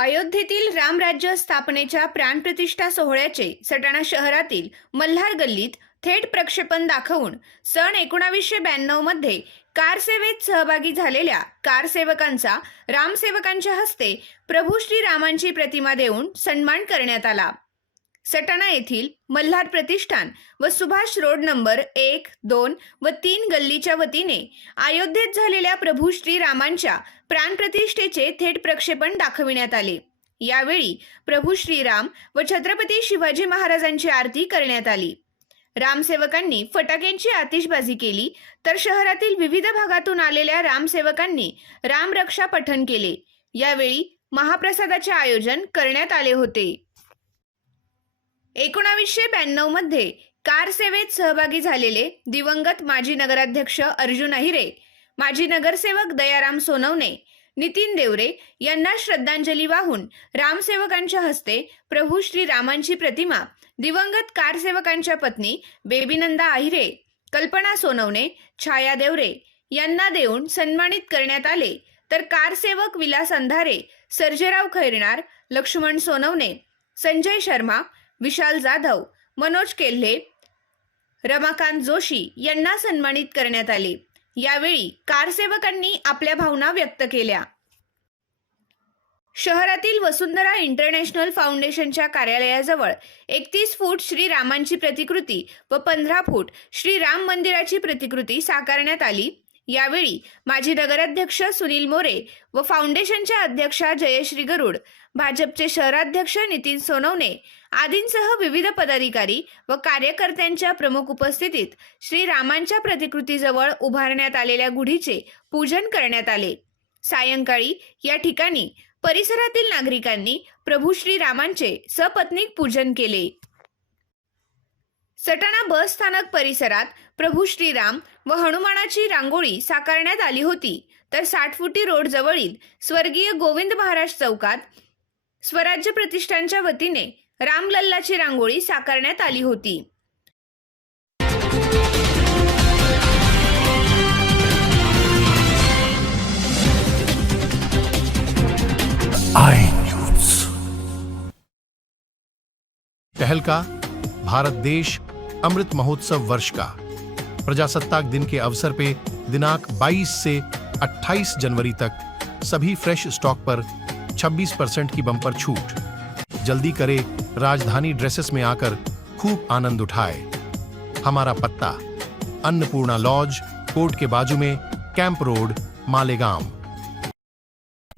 अयोध्येतील रामराज्य स्थापनेच्या प्राणप्रतिष्ठा सोहळ्याचे सटाणा शहरातील मल्हार गल्लीत थेट प्रक्षेपण दाखवून सन एकोणावीसशे ब्याण्णवमध्ये कारसेवेत सहभागी झालेल्या कारसेवकांचा रामसेवकांच्या हस्ते प्रभू श्री रामांची प्रतिमा देऊन सन्मान करण्यात आला. सटाणा येथील मल्हार प्रतिष्ठान व सुभाष रोड नंबर एक दोन व तीन गल्लीच्या वतीने अयोध्येत झालेल्या प्रभू श्रीरामांच्या प्राणप्रतिष्ठेचे थेट प्रक्षेपण दाखविण्यात आले. यावेळी प्रभू श्रीराम व छत्रपती शिवाजी महाराजांची आरती करण्यात आली. रामसेवकांनी फटाक्यांची आतिषबाजी केली तर शहरातील विविध भागातून आलेल्या रामसेवकांनी रामरक्षा पठण केले. यावेळी महाप्रसादाचे आयोजन करण्यात आले होते. एकोणावीसशे ब्याण्णवमध्ये कार सेवेत सहभागी झालेले दिवंगत माजी नगराध्यक्ष अर्जुन अहिरे माजी नगरसेवक दयाराम सोनवणे नितीन देवरे यांना श्रद्धांजली वाहून रामसेवकांच्या हस्ते प्रभू श्री रामांची प्रतिमा दिवंगत कारसेवकांच्या पत्नी बेबीनंदा आहिरे कल्पना सोनवणे छाया देवरे यांना देऊन सन्मानित करण्यात आले. तर कारसेवक विलास अंधारे सर्जेराव खैरणार लक्ष्मण सोनवणे संजय शर्मा विशाल जाधव मनोज केल्हे रमाकांत जोशी यांना सन्मानित करण्यात आले. यावेळी कारसेवकांनी आपल्या भावना व्यक्त केल्या. शहरातील वसुंधरा इंटरनॅशनल फाउंडेशनच्या कार्यालयाजवळ एकतीस फूट श्रीरामांची प्रतिकृती व पंधरा फूट श्रीराम मंदिराची प्रतिकृती साकारण्यात आली. यावेळी माजी नगराध्यक्ष सुनील मोरे व फाउंडेशनच्या अध्यक्षा जयश्री गरुड भाजपचे शहराध्यक्ष नितीन सोनवणे आदींसह विविध पदाधिकारी व कार्यकर्त्यांच्या प्रमुख उपस्थितीत श्रीरामांच्या प्रतिकृतीजवळ उभारण्यात आलेल्या गुढीचे पूजन करण्यात आले. सायंकाळी या ठिकाणी परिसरातील नागरिकांनी प्रभू श्रीरामांचे सपत्नीक पूजन केले. सटाणा बस स्थानक परिसरात प्रभू श्रीराम व हनुमानाची रांगोळी साकारण्यात आली होती. तर साठ फुटी रोड जवळील स्वर्गीय गोविंद महाराज चौकात स्वराज्य प्रतिष्ठानच्या वतीने रामलल्लाची रांगोळी साकारण्यात आली होती. I news. तहलका भारत देश अमृत महोत्सव वर्ष का। प्रजासत्ताक दिन के अवसर पे दिनांक 22 से 28 जनवरी तक सभी फ्रेश स्टॉक पर 26 परसेंट की बम्पर छूट। जल्दी करे राजधानी ड्रेसेस में आकर खूब आनंद उठाए। हमारा पत्ता, अन्नपूर्णा लॉज, कोर्ट के बाजू में, कैंप रोड, मालेगांव।